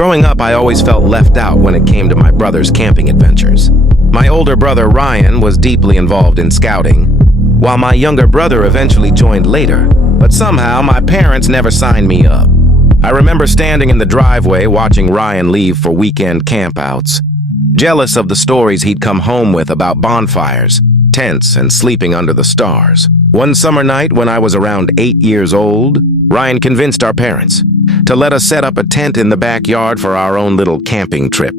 Growing up, I always felt left out when it came to my brother's camping adventures. My older brother Ryan was deeply involved in scouting, while my younger brother eventually joined later, but somehow my parents never signed me up. I remember standing in the driveway watching Ryan leave for weekend campouts, jealous of the stories he'd come home with about bonfires, tents, and sleeping under the stars. One summer night when I was around 8 years old, Ryan convinced our parents to let us set up a tent in the backyard for our own little camping trip.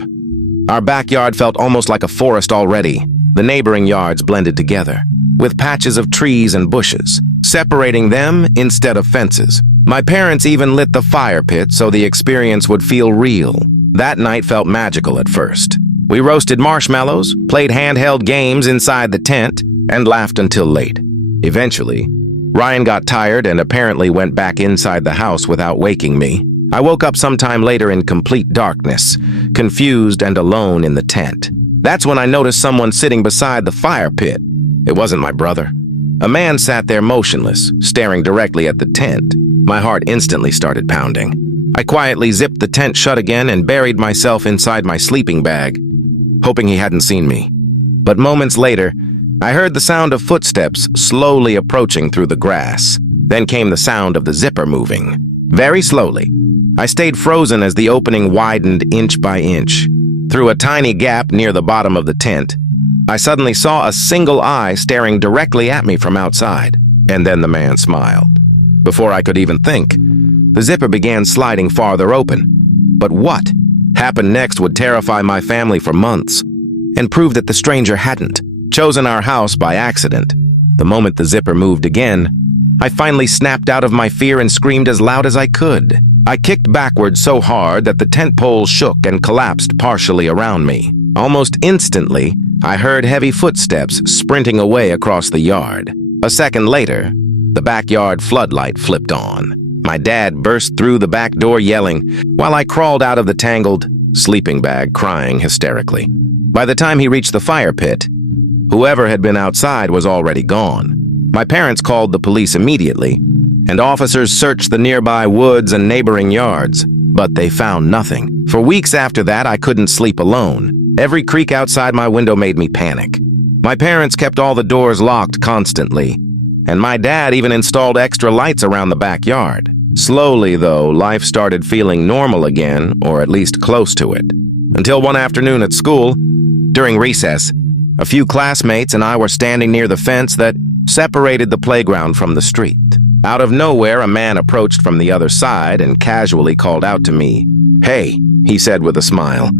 Our backyard felt almost like a forest already. The neighboring yards blended together, with patches of trees and bushes, separating them instead of fences. My parents even lit the fire pit so the experience would feel real. That night felt magical at first. We roasted marshmallows, played handheld games inside the tent, and laughed until late. Eventually, Ryan got tired and apparently went back inside the house without waking me. I woke up sometime later in complete darkness, confused and alone in the tent. That's when I noticed someone sitting beside the fire pit. It wasn't my brother. A man sat there motionless, staring directly at the tent. My heart instantly started pounding. I quietly zipped the tent shut again and buried myself inside my sleeping bag, hoping he hadn't seen me. But moments later, I heard the sound of footsteps slowly approaching through the grass. Then came the sound of the zipper moving, very slowly. I stayed frozen as the opening widened inch by inch. Through a tiny gap near the bottom of the tent, I suddenly saw a single eye staring directly at me from outside. And then the man smiled. Before I could even think, the zipper began sliding farther open. But what happened next would terrify my family for months, and prove that the stranger hadn't chosen our house by accident. The moment the zipper moved again, I finally snapped out of my fear and screamed as loud as I could. I kicked backward so hard that the tent poles shook and collapsed partially around me. Almost instantly, I heard heavy footsteps sprinting away across the yard. A second later, the backyard floodlight flipped on. My dad burst through the back door yelling, while I crawled out of the tangled sleeping bag crying hysterically. By the time he reached the fire pit, whoever had been outside was already gone. My parents called the police immediately, and officers searched the nearby woods and neighboring yards, but they found nothing. For weeks after that, I couldn't sleep alone. Every creak outside my window made me panic. My parents kept all the doors locked constantly, and my dad even installed extra lights around the backyard. Slowly, though, life started feeling normal again, or at least close to it. Until one afternoon at school, during recess, a few classmates and I were standing near the fence that separated the playground from the street. Out of nowhere, a man approached from the other side and casually called out to me. "Hey," he said with a smile.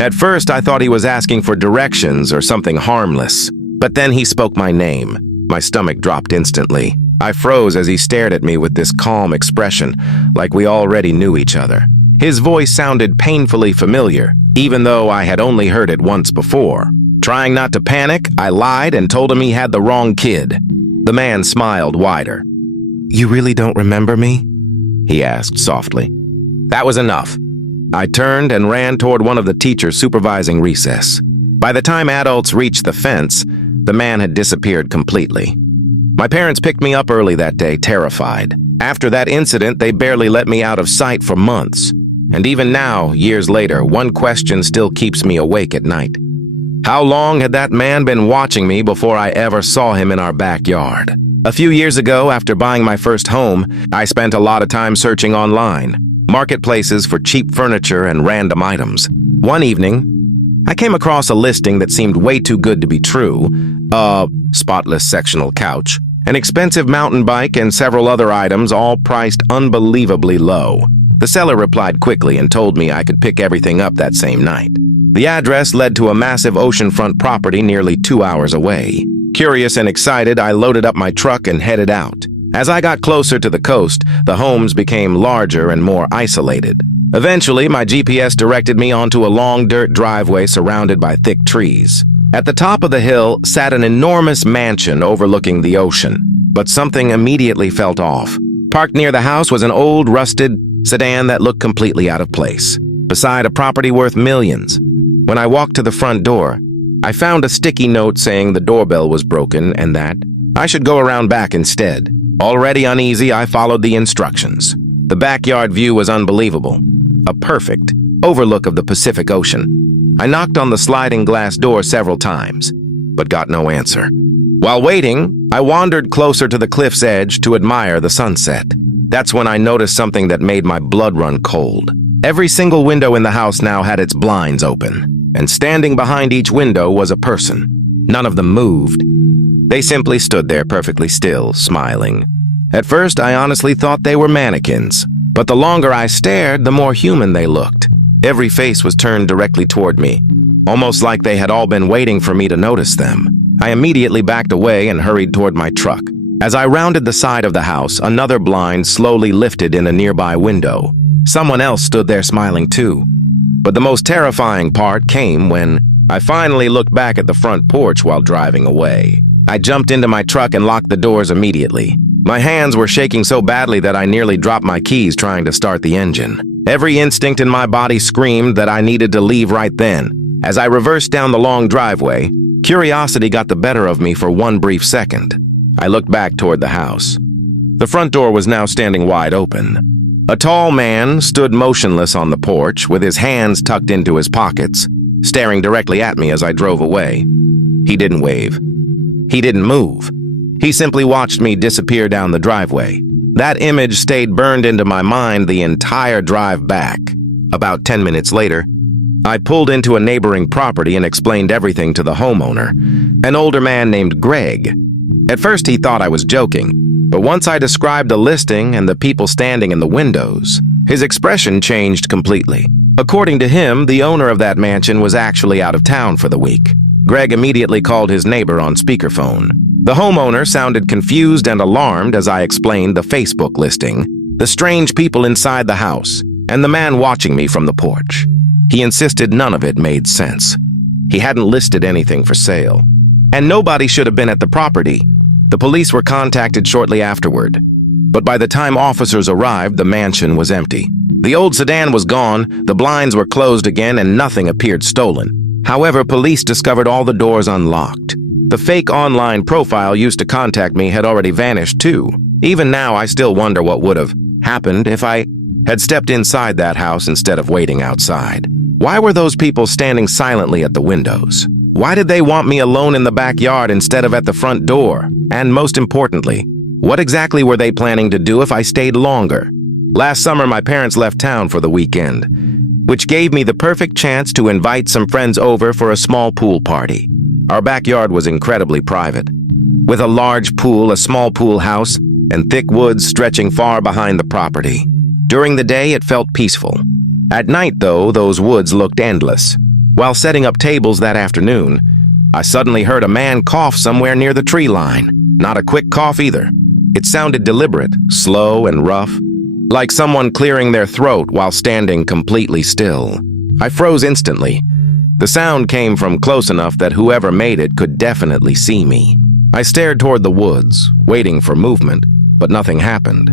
At first, I thought he was asking for directions or something harmless, but then he spoke my name. My stomach dropped instantly. I froze as he stared at me with this calm expression, like we already knew each other. His voice sounded painfully familiar, even though I had only heard it once before. Trying not to panic, I lied and told him he had the wrong kid. The man smiled wider. "You really don't remember me?" he asked softly. That was enough. I turned and ran toward one of the teachers supervising recess. By the time adults reached the fence, the man had disappeared completely. My parents picked me up early that day, terrified. After that incident, they barely let me out of sight for months. And even now, years later, one question still keeps me awake at night. How long had that man been watching me before I ever saw him in our backyard? A few years ago, after buying my first home, I spent a lot of time searching online, marketplaces for cheap furniture and random items. One evening, I came across a listing that seemed way too good to be true. A spotless sectional couch, an expensive mountain bike, and several other items, all priced unbelievably low. The seller replied quickly and told me I could pick everything up that same night. The address led to a massive oceanfront property nearly 2 hours away. Curious and excited, I loaded up my truck and headed out. As I got closer to the coast, the homes became larger and more isolated. Eventually, my GPS directed me onto a long dirt driveway surrounded by thick trees. At the top of the hill sat an enormous mansion overlooking the ocean, but something immediately felt off. Parked near the house was an old, rusted sedan that looked completely out of place, beside a property worth millions. When I walked to the front door, I found a sticky note saying the doorbell was broken and that I should go around back instead. Already uneasy, I followed the instructions. The backyard view was unbelievable. A perfect overlook of the Pacific Ocean. I knocked on the sliding glass door several times, but got no answer. While waiting, I wandered closer to the cliff's edge to admire the sunset. That's when I noticed something that made my blood run cold. Every single window in the house now had its blinds open, and standing behind each window was a person. None of them moved. They simply stood there perfectly still, smiling. At first, I honestly thought they were mannequins, but the longer I stared, the more human they looked. Every face was turned directly toward me, almost like they had all been waiting for me to notice them. I immediately backed away and hurried toward my truck. As I rounded the side of the house, another blind slowly lifted in a nearby window. Someone else stood there smiling too. But the most terrifying part came when I finally looked back at the front porch while driving away. I jumped into my truck and locked the doors immediately. My hands were shaking so badly that I nearly dropped my keys trying to start the engine. Every instinct in my body screamed that I needed to leave right then. As I reversed down the long driveway, curiosity got the better of me for one brief second. I looked back toward the house. The front door was now standing wide open. A tall man stood motionless on the porch with his hands tucked into his pockets, staring directly at me as I drove away. He didn't wave. He didn't move. He simply watched me disappear down the driveway. That image stayed burned into my mind the entire drive back. About 10 minutes later, I pulled into a neighboring property and explained everything to the homeowner, an older man named Greg. At first he thought I was joking, but once I described the listing and the people standing in the windows, his expression changed completely. According to him, the owner of that mansion was actually out of town for the week. Greg immediately called his neighbor on speakerphone. The homeowner sounded confused and alarmed as I explained the Facebook listing, the strange people inside the house, and the man watching me from the porch. He insisted none of it made sense. He hadn't listed anything for sale, and nobody should have been at the property. The police were contacted shortly afterward, but by the time officers arrived, the mansion was empty. The old sedan was gone, the blinds were closed again, and nothing appeared stolen. However, police discovered all the doors unlocked. The fake online profile used to contact me had already vanished too. Even now, I still wonder what would have happened if I had stepped inside that house instead of waiting outside. Why were those people standing silently at the windows? Why did they want me alone in the backyard instead of at the front door? And most importantly, what exactly were they planning to do if I stayed longer? Last summer, my parents left town for the weekend, which gave me the perfect chance to invite some friends over for a small pool party. Our backyard was incredibly private, with a large pool, a small pool house, and thick woods stretching far behind the property. During the day, it felt peaceful. At night, though, those woods looked endless. While setting up tables that afternoon, I suddenly heard a man cough somewhere near the tree line. Not a quick cough either. It sounded deliberate, slow and rough, like someone clearing their throat while standing completely still. I froze instantly. The sound came from close enough that whoever made it could definitely see me. I stared toward the woods, waiting for movement, but nothing happened.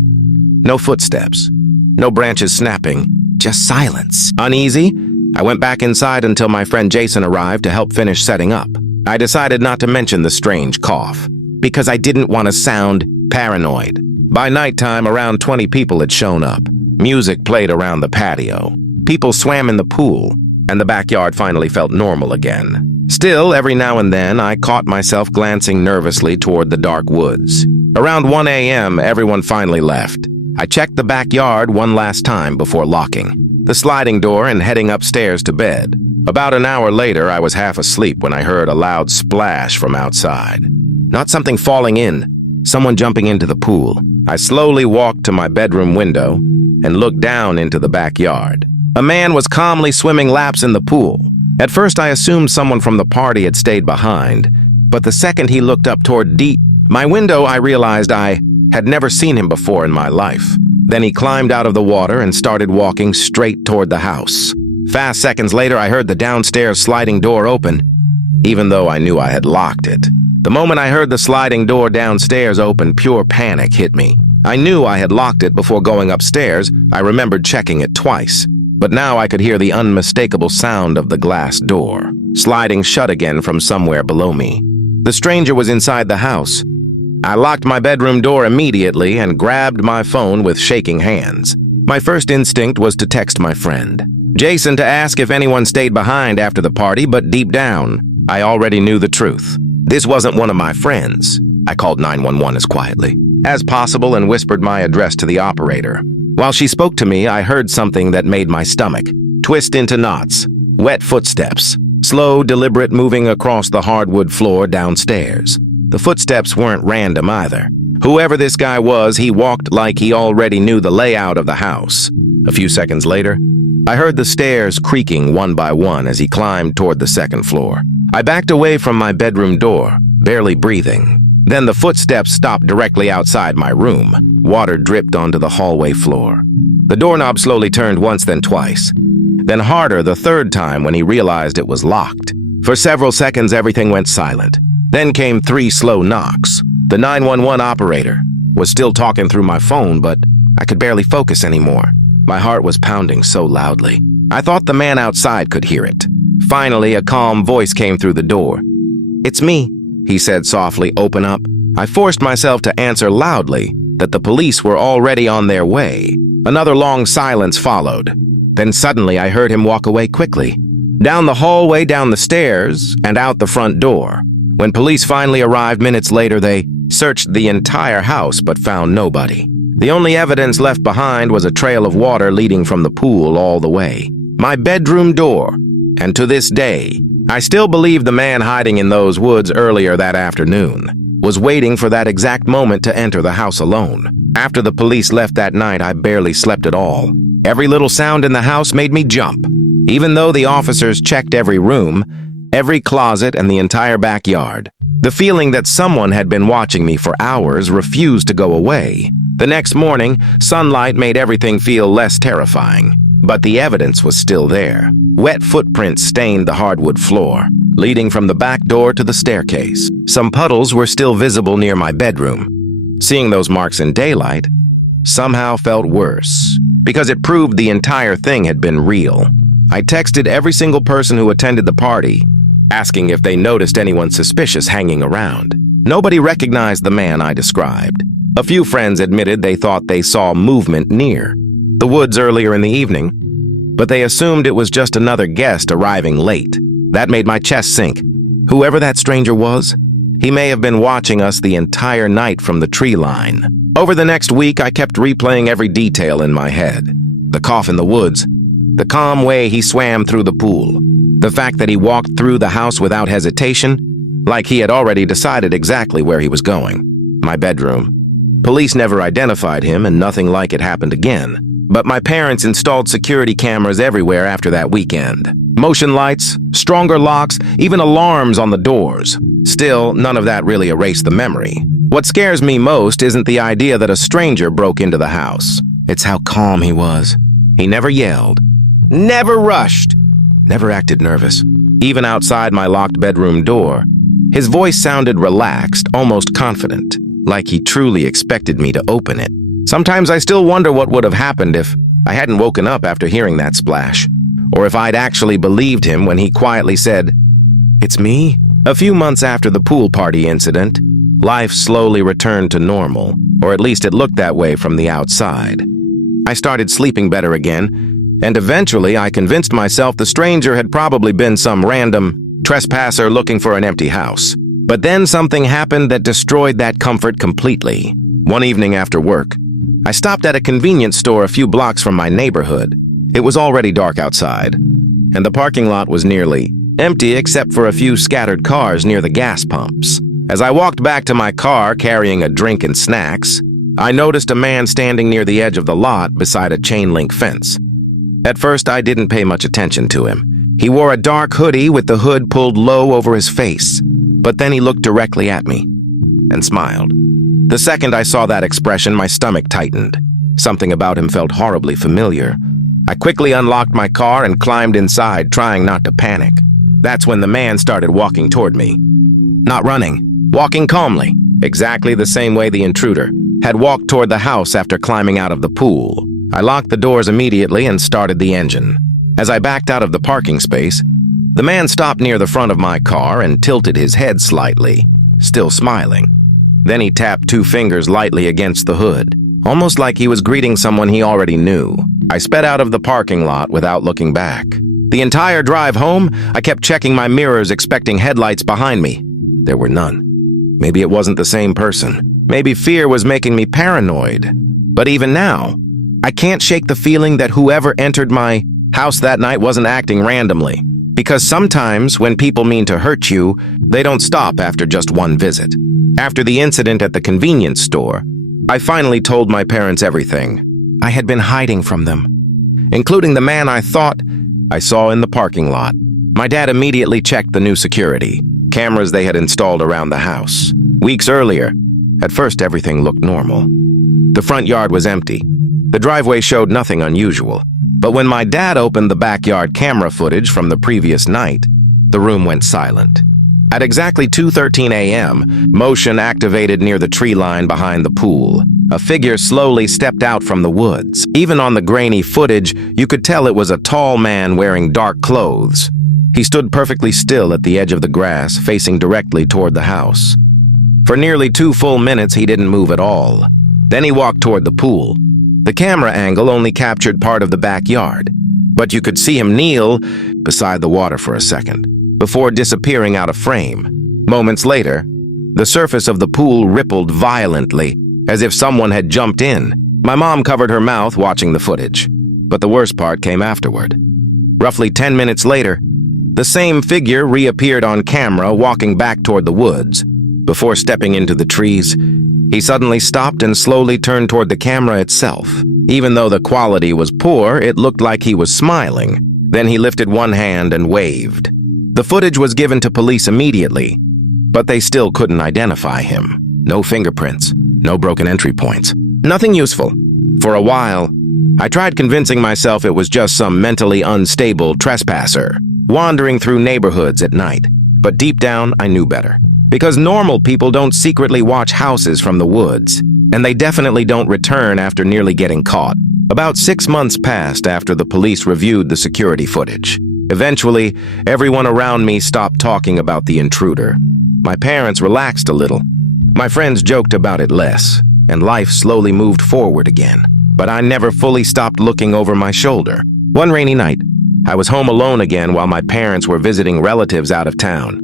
No footsteps, no branches snapping, just silence. Uneasy, I went back inside until my friend Jason arrived to help finish setting up. I decided not to mention the strange cough, because I didn't want to sound paranoid. By nighttime, around 20 people had shown up. Music played around the patio. People swam in the pool, and the backyard finally felt normal again. Still, every now and then, I caught myself glancing nervously toward the dark woods. Around 1 a.m., everyone finally left. I checked the backyard one last time before locking the sliding door and heading upstairs to bed. About an hour later, I was half asleep when I heard a loud splash from outside. Not something falling in, someone jumping into the pool. I slowly walked to my bedroom window and looked down into the backyard. A man was calmly swimming laps in the pool. At first, I assumed someone from the party had stayed behind, but the second he looked up toward my window, I realized I had never seen him before in my life. Then he climbed out of the water and started walking straight toward the house. Fast seconds later, I heard the downstairs sliding door open, even though I knew I had locked it. The moment I heard the sliding door downstairs open, pure panic hit me. I knew I had locked it before going upstairs. I remembered checking it twice. But now I could hear the unmistakable sound of the glass door, sliding shut again from somewhere below me. The stranger was inside the house. I locked my bedroom door immediately and grabbed my phone with shaking hands. My first instinct was to text my friend. Jason to ask if anyone stayed behind after the party, but deep down, I already knew the truth. This wasn't one of my friends. I called 911 as quietly as possible and whispered my address to the operator. While she spoke to me, I heard something that made my stomach twist into knots. Wet footsteps, slow, deliberate moving across the hardwood floor downstairs. The footsteps weren't random either. Whoever this guy was, he walked like he already knew the layout of the house. A few seconds later, I heard the stairs creaking one by one as he climbed toward the second floor. I backed away from my bedroom door, barely breathing. Then the footsteps stopped directly outside my room. Water dripped onto the hallway floor. The doorknob slowly turned once, then twice. Then harder the third time when he realized it was locked. For several seconds, everything went silent. Then came 3 slow knocks. The 911 operator was still talking through my phone, but I could barely focus anymore. My heart was pounding so loudly. I thought the man outside could hear it. Finally, a calm voice came through the door. "It's me," he said softly. "Open up." I forced myself to answer loudly that the police were already on their way. Another long silence followed. Then suddenly I heard him walk away quickly. Down the hallway, down the stairs, and out the front door. When police finally arrived minutes later, they searched the entire house but found nobody. The only evidence left behind was a trail of water leading from the pool all the way. My bedroom door. And to this day, I still believe the man hiding in those woods earlier that afternoon was waiting for that exact moment to enter the house alone. After the police left that night, I barely slept at all. Every little sound in the house made me jump. Even though the officers checked every room, every closet, and the entire backyard, the feeling that someone had been watching me for hours refused to go away. The next morning, sunlight made everything feel less terrifying. But the evidence was still there. Wet footprints stained the hardwood floor, leading from the back door to the staircase. Some puddles were still visible near my bedroom. Seeing those marks in daylight somehow felt worse, because it proved the entire thing had been real. I texted every single person who attended the party, asking if they noticed anyone suspicious hanging around. Nobody recognized the man I described. A few friends admitted they thought they saw movement near the woods earlier in the evening, but they assumed it was just another guest arriving late. That made my chest sink. Whoever that stranger was, he may have been watching us the entire night from the tree line. Over the next week, I kept replaying every detail in my head. The cough in the woods, the calm way he swam through the pool, the fact that he walked through the house without hesitation, like he had already decided exactly where he was going. My bedroom. Police never identified him, and nothing like it happened again. But my parents installed security cameras everywhere after that weekend. Motion lights, stronger locks, even alarms on the doors. Still, none of that really erased the memory. What scares me most isn't the idea that a stranger broke into the house. It's how calm he was. He never yelled, never rushed, never acted nervous. Even outside my locked bedroom door, his voice sounded relaxed, almost confident, like he truly expected me to open it. Sometimes I still wonder what would have happened if I hadn't woken up after hearing that splash, or if I'd actually believed him when he quietly said, "It's me." A few months after the pool party incident, life slowly returned to normal, or at least it looked that way from the outside. I started sleeping better again, and eventually I convinced myself the stranger had probably been some random trespasser looking for an empty house. But then something happened that destroyed that comfort completely. One evening after work, I stopped at a convenience store a few blocks from my neighborhood. It was already dark outside, and the parking lot was nearly empty except for a few scattered cars near the gas pumps. As I walked back to my car carrying a drink and snacks, I noticed a man standing near the edge of the lot beside a chain-link fence. At first, I didn't pay much attention to him. He wore a dark hoodie with the hood pulled low over his face, but then he looked directly at me and smiled. The second I saw that expression, my stomach tightened. Something about him felt horribly familiar. I quickly unlocked my car and climbed inside, trying not to panic. That's when the man started walking toward me. Not running, walking calmly, exactly the same way the intruder had walked toward the house after climbing out of the pool. I locked the doors immediately and started the engine. As I backed out of the parking space, the man stopped near the front of my car and tilted his head slightly, still smiling. Then he tapped 2 fingers lightly against the hood, almost like he was greeting someone he already knew. I sped out of the parking lot without looking back. The entire drive home, I kept checking my mirrors, expecting headlights behind me. There were none. Maybe it wasn't the same person. Maybe fear was making me paranoid. But even now, I can't shake the feeling that whoever entered my house that night wasn't acting randomly. Because sometimes when people mean to hurt you, they don't stop after just one visit. After the incident at the convenience store, I finally told my parents everything I had been hiding from them, including the man I thought I saw in the parking lot. My dad immediately checked the new security cameras they had installed around the house. Weeks earlier, at first everything looked normal. The front yard was empty. The driveway showed nothing unusual. But when my dad opened the backyard camera footage from the previous night, the room went silent. At exactly 2:13 a.m., motion activated near the tree line behind the pool. A figure slowly stepped out from the woods. Even on the grainy footage, you could tell it was a tall man wearing dark clothes. He stood perfectly still at the edge of the grass, facing directly toward the house. For nearly 2 full minutes, he didn't move at all. Then he walked toward the pool. The camera angle only captured part of the backyard, but you could see him kneel beside the water for a second, before disappearing out of frame. Moments later, the surface of the pool rippled violently, as if someone had jumped in. My mom covered her mouth watching the footage, but the worst part came afterward. Roughly 10 minutes later, the same figure reappeared on camera walking back toward the woods. Before stepping into the trees, he suddenly stopped and slowly turned toward the camera itself. Even though the quality was poor, it looked like he was smiling. Then he lifted one hand and waved. The footage was given to police immediately, but they still couldn't identify him. No fingerprints, no broken entry points, nothing useful. For a while, I tried convincing myself it was just some mentally unstable trespasser wandering through neighborhoods at night. But deep down, I knew better. Because normal people don't secretly watch houses from the woods, and they definitely don't return after nearly getting caught. About 6 months passed after the police reviewed the security footage. Eventually, everyone around me stopped talking about the intruder. My parents relaxed a little. My friends joked about it less, and life slowly moved forward again. But I never fully stopped looking over my shoulder. One rainy night, I was home alone again while my parents were visiting relatives out of town.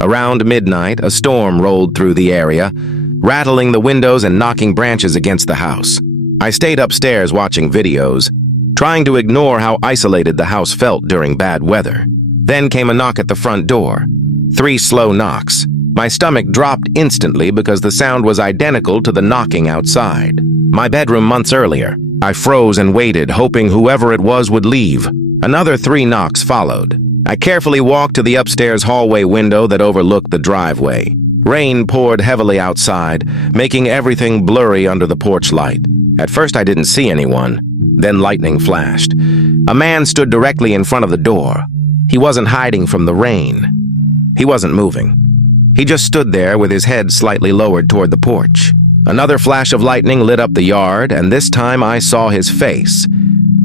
Around midnight, a storm rolled through the area, rattling the windows and knocking branches against the house. I stayed upstairs watching videos, trying to ignore how isolated the house felt during bad weather. Then came a knock at the front door. 3 slow knocks. My stomach dropped instantly because the sound was identical to the knocking outside. My bedroom months earlier. I froze and waited, hoping whoever it was would leave. Another 3 knocks followed. I carefully walked to the upstairs hallway window that overlooked the driveway. Rain poured heavily outside, making everything blurry under the porch light. At first I didn't see anyone. Then lightning flashed. A man stood directly in front of the door. He wasn't hiding from the rain. He wasn't moving. He just stood there with his head slightly lowered toward the porch. Another flash of lightning lit up the yard, and this time I saw his face.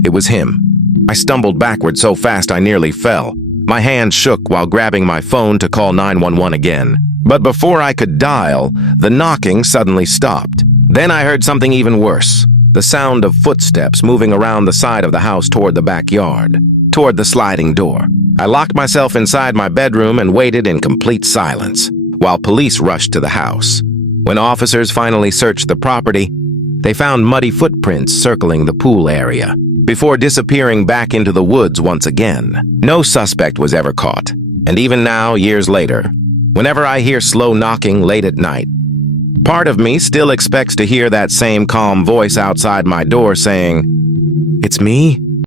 It was him. I stumbled backward so fast I nearly fell. My hand shook while grabbing my phone to call 911 again. But before I could dial, the knocking suddenly stopped. Then I heard something even worse. The sound of footsteps moving around the side of the house toward the backyard, toward the sliding door. I locked myself inside my bedroom and waited in complete silence, while police rushed to the house. When officers finally searched the property, they found muddy footprints circling the pool area, before disappearing back into the woods once again. No suspect was ever caught, and even now, years later, whenever I hear slow knocking late at night, part of me still expects to hear that same calm voice outside my door saying, "It's me."